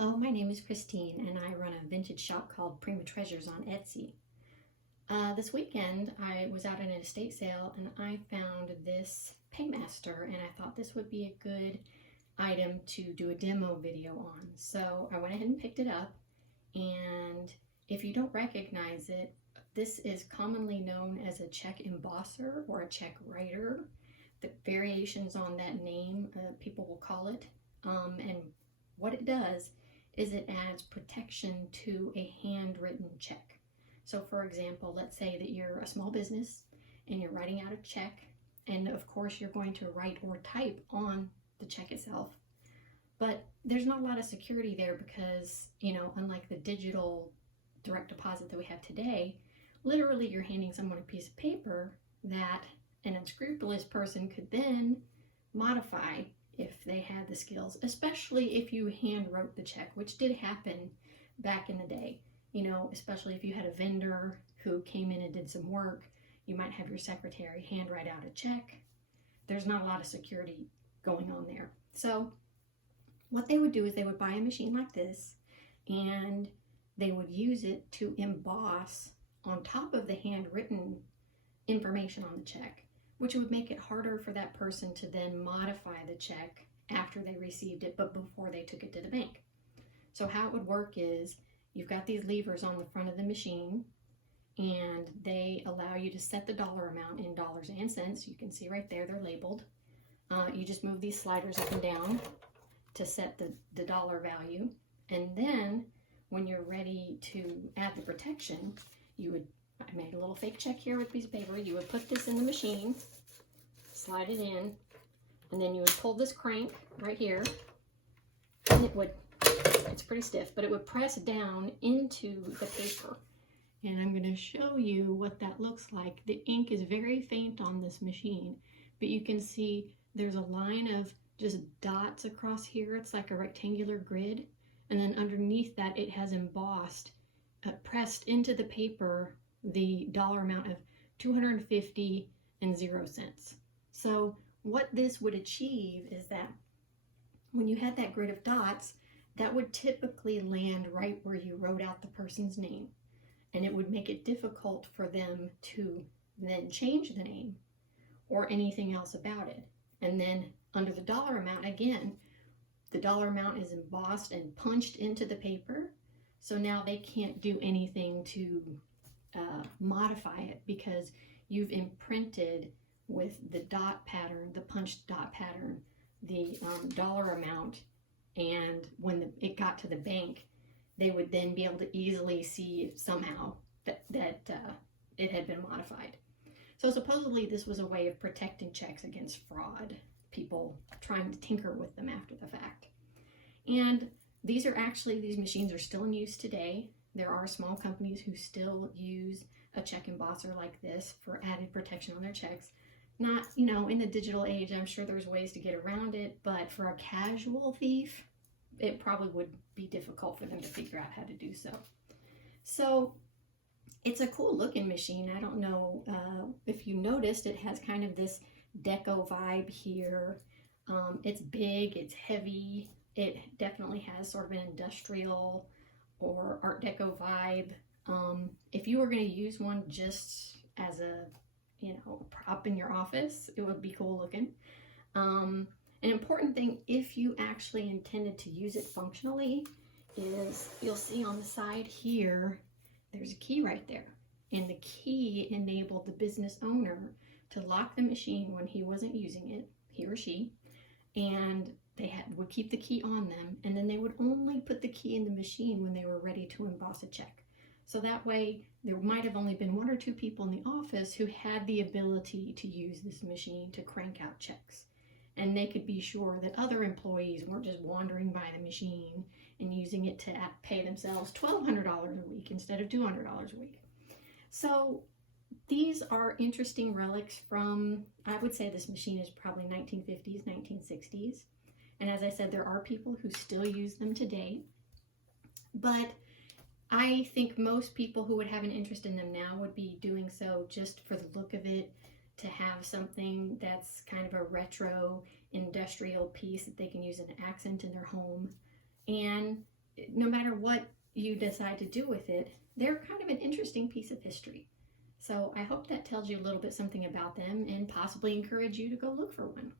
Hello, my name is Christine and I run a vintage shop called Prima Treasures on Etsy. This weekend I was out at an estate sale and I found this Paymaster and I thought this would be a good item to do a demo video on. So I went ahead and picked it up, and if you don't recognize it, this is commonly known as a check embosser or a check writer. The variations on that name, people will call it, and what it does is it adds protection to a handwritten check. So for example, let's say that you're a small business and you're writing out a check, and of course you're going to write or type on the check itself, but there's not a lot of security there because, unlike the digital direct deposit that we have today, literally you're handing someone a piece of paper that an unscrupulous person could then modify if they had the skills, especially if you hand wrote the check, which did happen back in the day. Especially if you had a vendor who came in and did some work, you might have your secretary hand write out a check. There's not a lot of security going on there. So what they would do is they would buy a machine like this and they would use it to emboss on top of the handwritten information on the check, which would make it harder for that person to then modify the check after they received it, but before they took it to the bank. So how it would work is you've got these levers on the front of the machine, and they allow you to set the dollar amount in dollars and cents. You can see right there, they're labeled. You just move these sliders up and down to set the dollar value. And then when you're ready to add the protection, I made a little fake check here with a piece of paper. You would put this in the machine, slide it in, and then you would pull this crank right here, and it's pretty stiff, but it would press down into the paper. And I'm going to show you what that looks like. The ink is very faint on this machine, but you can see there's a line of just dots across here. It's like a rectangular grid. And then underneath that, it has embossed, pressed into the paper, the dollar amount of $250.00. So what this would achieve is that when you had that grid of dots, that would typically land right where you wrote out the person's name, and it would make it difficult for them to then change the name or anything else about it. And then under the dollar amount, again, the dollar amount is embossed and punched into the paper, so now they can't do anything to modify it because you've imprinted with the dot pattern, the punched dot pattern, the dollar amount, and when it got to the bank, they would then be able to easily see somehow that it had been modified. So supposedly this was a way of protecting checks against fraud, people trying to tinker with them after the fact. And these machines are still in use today. There are small companies who still use a check embosser like this for added protection on their checks. Not, in the digital age, I'm sure there's ways to get around it, but for a casual thief, it probably would be difficult for them to figure out how to do so. So it's a cool looking machine. I don't know if you noticed, it has kind of this deco vibe here. It's big, it's heavy. It definitely has sort of an industrial or Art Deco vibe. If you were going to use one just as a prop in your office, it would be cool looking. An important thing, if you actually intended to use it functionally, is you'll see on the side here, there's a key right there. And the key enabled the business owner to lock the machine when he wasn't using it, he or she, and they would keep the key on them, and then they would only put the key in the machine when they were ready to emboss a check. So that way, there might have only been 1 or 2 people in the office who had the ability to use this machine to crank out checks. And they could be sure that other employees weren't just wandering by the machine and using it to pay themselves $1,200 a week instead of $200 a week. So these are interesting relics from, I would say this machine is probably 1950s, 1960s. And as I said, there are people who still use them today. But I think most people who would have an interest in them now would be doing so just for the look of it, to have something that's kind of a retro industrial piece that they can use as an accent in their home. And no matter what you decide to do with it, they're kind of an interesting piece of history. So I hope that tells you a little bit something about them and possibly encourage you to go look for one.